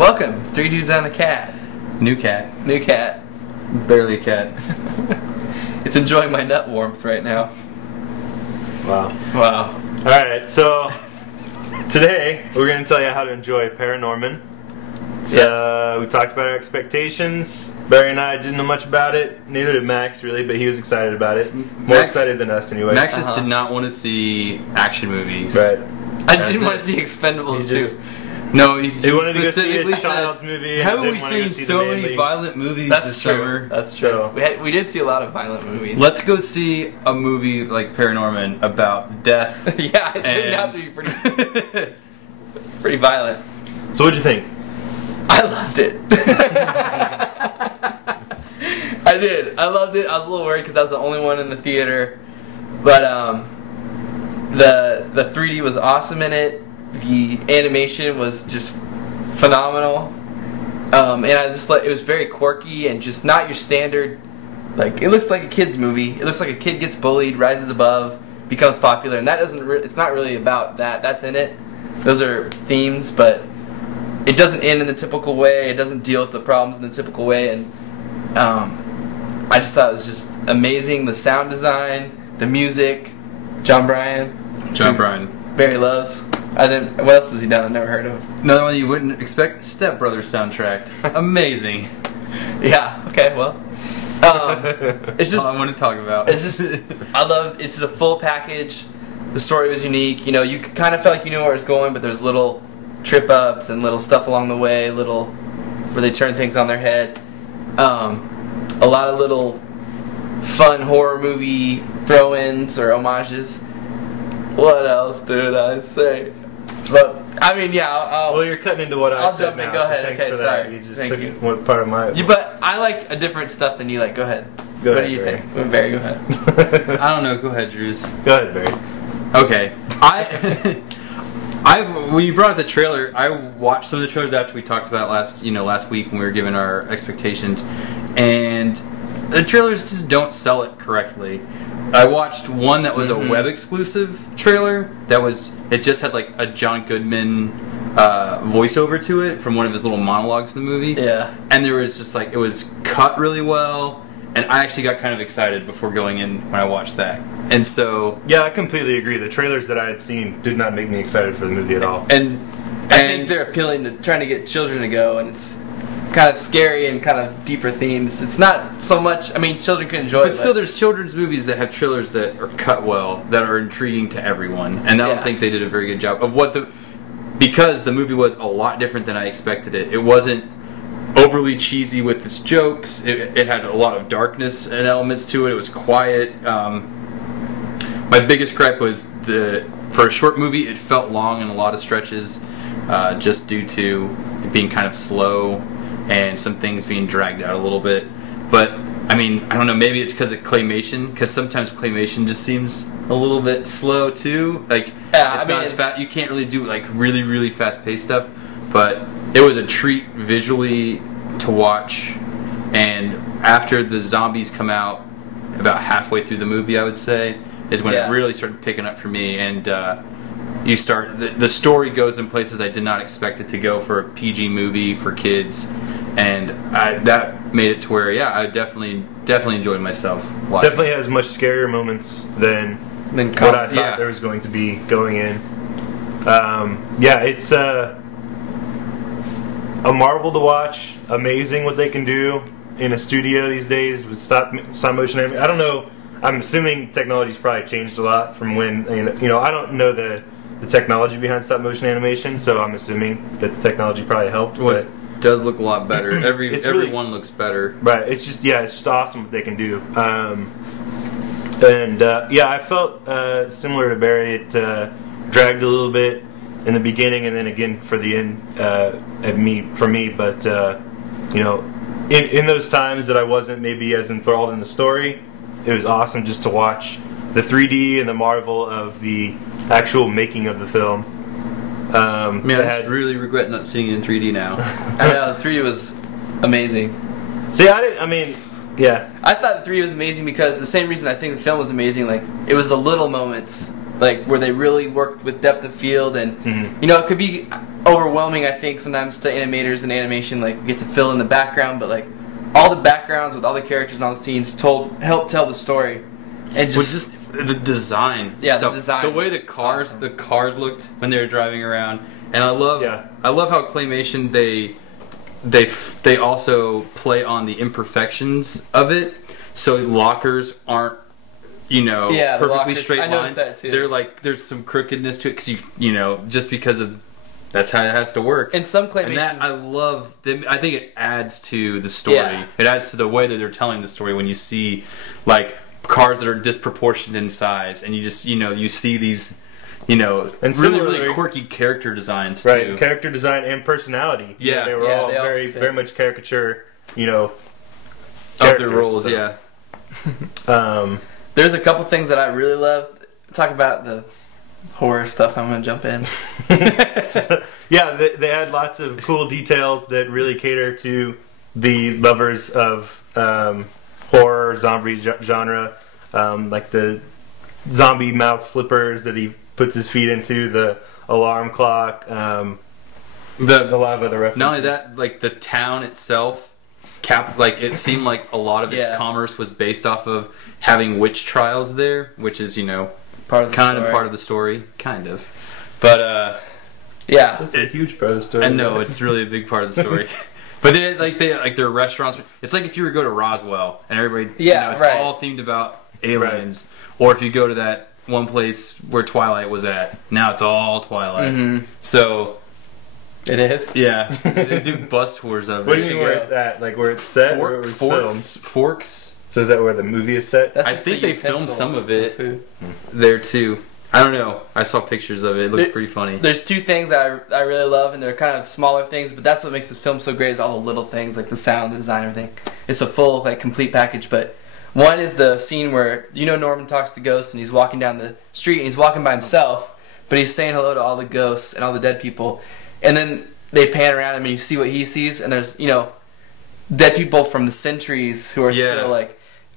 Welcome, Three Dudes on a Cat. New cat. New cat. Barely a cat. It's enjoying my nut warmth right now. Wow. Wow. Alright, so today we're going to tell you how to enjoy ParaNorman. So, we talked about our expectations. Barry and I didn't know much about it. Neither did Max, really, but he was excited about it. More excited than us, anyway. Max just did not want to see action movies. Right. I didn't want to see Expendables too. No, he wanted to go see a specifically child's said, movie. haven't we seen so many violent movies this summer? That's true. We did see a lot of violent movies. Let's go see a movie like ParaNorman about death. Yeah, it turned out to be pretty violent. So what'd you think? I loved it. I did. I loved it. I was a little worried because I was the only one in the theater, but the 3D was awesome in it. The animation was just phenomenal, and I just like it was very quirky and just not your standard. Like, it looks like a kid's movie. It looks like a kid gets bullied, rises above, becomes popular, and that doesn't. It's not really about that. That's in it. Those are themes, but it doesn't end in the typical way. It doesn't deal with the problems in the typical way, and I just thought it was just amazing. The sound design, the music, John Bryan. Barry loves. What else has he done? I've never heard of. Another one you wouldn't expect. Step Brothers soundtrack. Amazing. Yeah. Okay. Well, it's just all I want to talk about. It's just it's just a full package. The story was unique. You know, you kind of felt like you knew where it was going, but there's little trip ups and little stuff along the way, little where they turn things on their head. A lot of little fun horror movie throw-ins or homages. What else did I say? But I mean, yeah. Well, you're cutting into what I'll I said jump in. now. Go ahead. So Okay, sorry. You just Thank took you. One part of my. But I like a different stuff than you like. Go ahead. Go what ahead, do you Barry. think? Barry, go ahead. I don't know. Go ahead, Drews. Go ahead, Barry. Okay. When you brought up the trailer, I watched some of the trailers after we talked about it last week when we were giving our expectations, and the trailers just don't sell it correctly. I watched one that was a web exclusive trailer it just had like a John Goodman voiceover to it from one of his little monologues in the movie. Yeah. And there was just like, it was cut really well, and I actually got kind of excited before going in when I watched that. And so Yeah, I completely agree. The trailers that I had seen did not make me excited for the movie at all. I think they're appealing to trying to get children to go, and it's kind of scary and kind of deeper themes. It's not so much. I mean, children can enjoy it. But still, there's children's movies that have trailers that are cut well, that are intriguing to everyone. And I don't think they did a very good job of because the movie was a lot different than I expected it. It wasn't overly cheesy with its jokes. It had a lot of darkness and elements to it. It was quiet. My biggest gripe was for a short movie, it felt long in a lot of stretches, just due to it being kind of slow and some things being dragged out a little bit. But I mean, I don't know, maybe it's because of claymation, because sometimes claymation just seems a little bit slow too. Like, not as fast. You can't really do like really, really fast-paced stuff. But it was a treat visually to watch. And after the zombies come out, about halfway through the movie, I would say, is when it really started picking up for me. And you start the story goes in places I did not expect it to go for a PG movie for kids. And that made it to where, I definitely enjoyed myself watching. Definitely has much scarier moments than what I thought there was going to be going in. It's a marvel to watch. Amazing what they can do in a studio these days with stop motion animation. I don't know. I'm assuming technology's probably changed a lot from when, I don't know the technology behind stop motion animation, so I'm assuming that the technology probably helped. But does look a lot better. Everyone looks better. Right. It's just awesome what they can do. I felt similar to Barry. It dragged a little bit in the beginning, and then again for the end for me. But in those times that I wasn't maybe as enthralled in the story, it was awesome just to watch the 3D and the marvel of the actual making of the film. Man, I just really regret not seeing it in 3D now. I know, the 3D was amazing. See, I thought the 3D was amazing because the same reason I think the film was amazing, like, it was the little moments like where they really worked with depth of field, and Mm-hmm. you know, it could be overwhelming, I think, sometimes to animators and animation, like we get to fill in the background, but like all the backgrounds with all the characters and all the scenes help tell the story, and just the design. Yeah, so the design. The way the cars looked when they were driving around, and I love how Claymation they also play on the imperfections of it. So lockers aren't, perfectly lockers, straight I noticed lines. that too. They're like, there's some crookedness to it because just because of that's how it has to work. And some Claymation, and that I love. I think it adds to the story. Yeah. It adds to the way that they're telling the story when you see like cars that are disproportionate in size, and you just you see these. And really quirky character designs too. Right, character design and personality. Yeah, they were all they all very much caricature. Of their roles. So. Yeah. There's a couple things that I really love. Talk about the horror stuff. I'm gonna jump in. Yeah, they had lots of cool details that really cater to the lovers of horror, zombie genre, like the zombie mouth slippers that he puts his feet into, the alarm clock, a lot of other references. Not only that, like the town itself, it seemed like a lot of its commerce was based off of having witch trials there, which is part of the story, kind of. But yeah, that's a huge part of the story. I know it's really a big part of the story. But they their restaurants. It's like if you were to go to Roswell and everybody, it's all themed about aliens, or if you go to that one place where Twilight was at. Now it's all Twilight. Mm-hmm. So it is. Yeah, they do bus tours of it. What do you mean where it's at? Like where it's set? Or where it was filmed? Forks. So is that where the movie is set? That's I think they filmed some of it Hmm. there too. I don't know. I saw pictures of it. It looks pretty funny. There's two things that I really love, and they're kind of smaller things, but that's what makes this film so great is all the little things, like the sound, the design, everything. It's a full, complete package, but one is the scene where, Norman talks to ghosts, and he's walking down the street, and he's walking by himself, but he's saying hello to all the ghosts and all the dead people, and then they pan around him, and you see what he sees, and there's, dead people from the centuries who are still,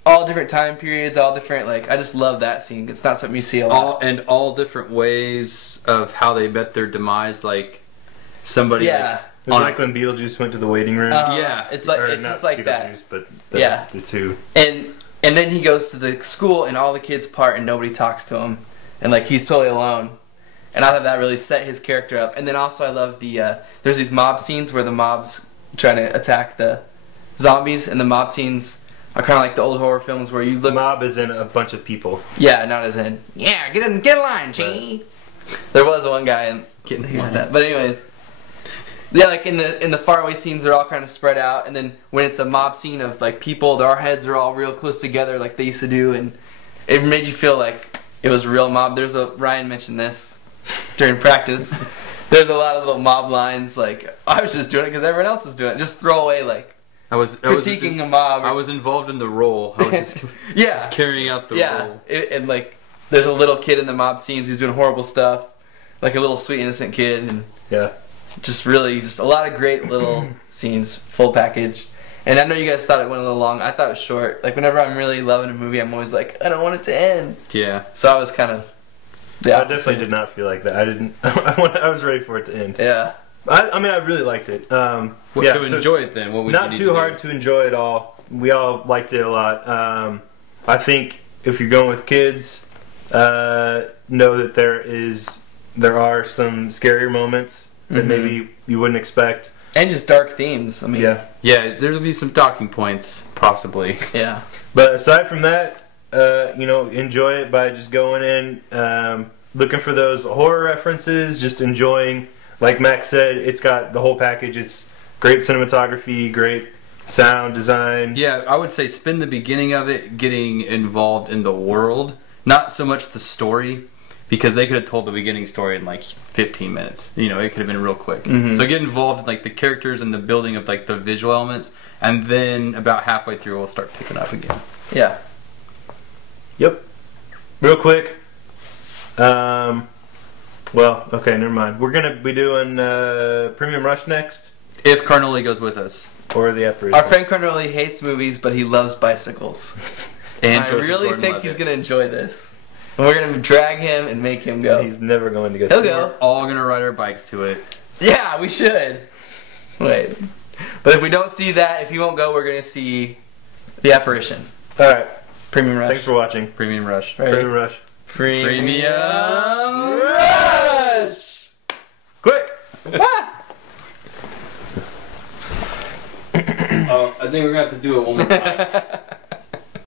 all different time periods, all different, I just love that scene. It's not something you see a lot. All different ways of how they met their demise, somebody... Yeah. It was like when Beetlejuice went to the waiting room. Yeah. It's just like that. But the two. And then he goes to the school, and all the kids part, and nobody talks to him. And, he's totally alone. And I thought that really set his character up. And then also I love there's these mob scenes where the mob's trying to attack the zombies, and the mob scenes are kind of like the old horror films where you look... Mob is in a bunch of people. Yeah, not as in, get in line, G. There was one guy getting like that. But anyways, yeah, in the faraway scenes, they're all kind of spread out, and then when it's a mob scene of people, their heads are all real close together like they used to do, and it made you feel like it was a real mob. Ryan mentioned this during practice. There's a lot of little mob lines, I was just doing it because everyone else was doing it. Just throw away, I was critiquing a mob. I was involved in the role. I was just just carrying out the role. And there's a little kid in the mob scenes who's doing horrible stuff, like a little sweet innocent kid, and just a lot of great little scenes, full package. And I know you guys thought it went a little long. I thought it was short. Whenever I'm really loving a movie, I'm always I don't want it to end. Yeah. So I was kind of. I definitely did not feel like that. I didn't. I was ready for it to end. Yeah. I mean, I really liked it. To enjoy it, then what would not you too hard to enjoy it all. We all liked it a lot. I think if you're going with kids, know that there are some scarier moments that maybe you wouldn't expect, and just dark themes. I mean, yeah, there'll be some talking points possibly. Yeah, but aside from that, enjoy it by just going in, looking for those horror references, just enjoying. Like Max said, it's got the whole package. It's great cinematography, great sound design. Yeah, I would say spend the beginning of it getting involved in the world, not so much the story, because they could have told the beginning story in 15 minutes. It could have been real quick. Mm-hmm. So get involved in the characters and the building of the visual elements, and then about halfway through we'll start picking up again. Yeah. Yep. Real quick. Well, okay, never mind. We're going to be doing Premium Rush next. If Carnoli goes with us. Or the apparition. Our friend Carnoli hates movies, but he loves bicycles. And I really think he's going to enjoy this. And we're gonna drag him and make him go. He's never going to go. He'll see it. go. We're all gonna ride our bikes to it. Yeah, we should. Wait. But if we don't see that, if he won't go, we're gonna see The Apparition. All right. Premium Rush. Thanks for watching. Premium Rush. Ready? Premium Rush. Premium Rush! Quick. I think we're gonna have to do it one more time.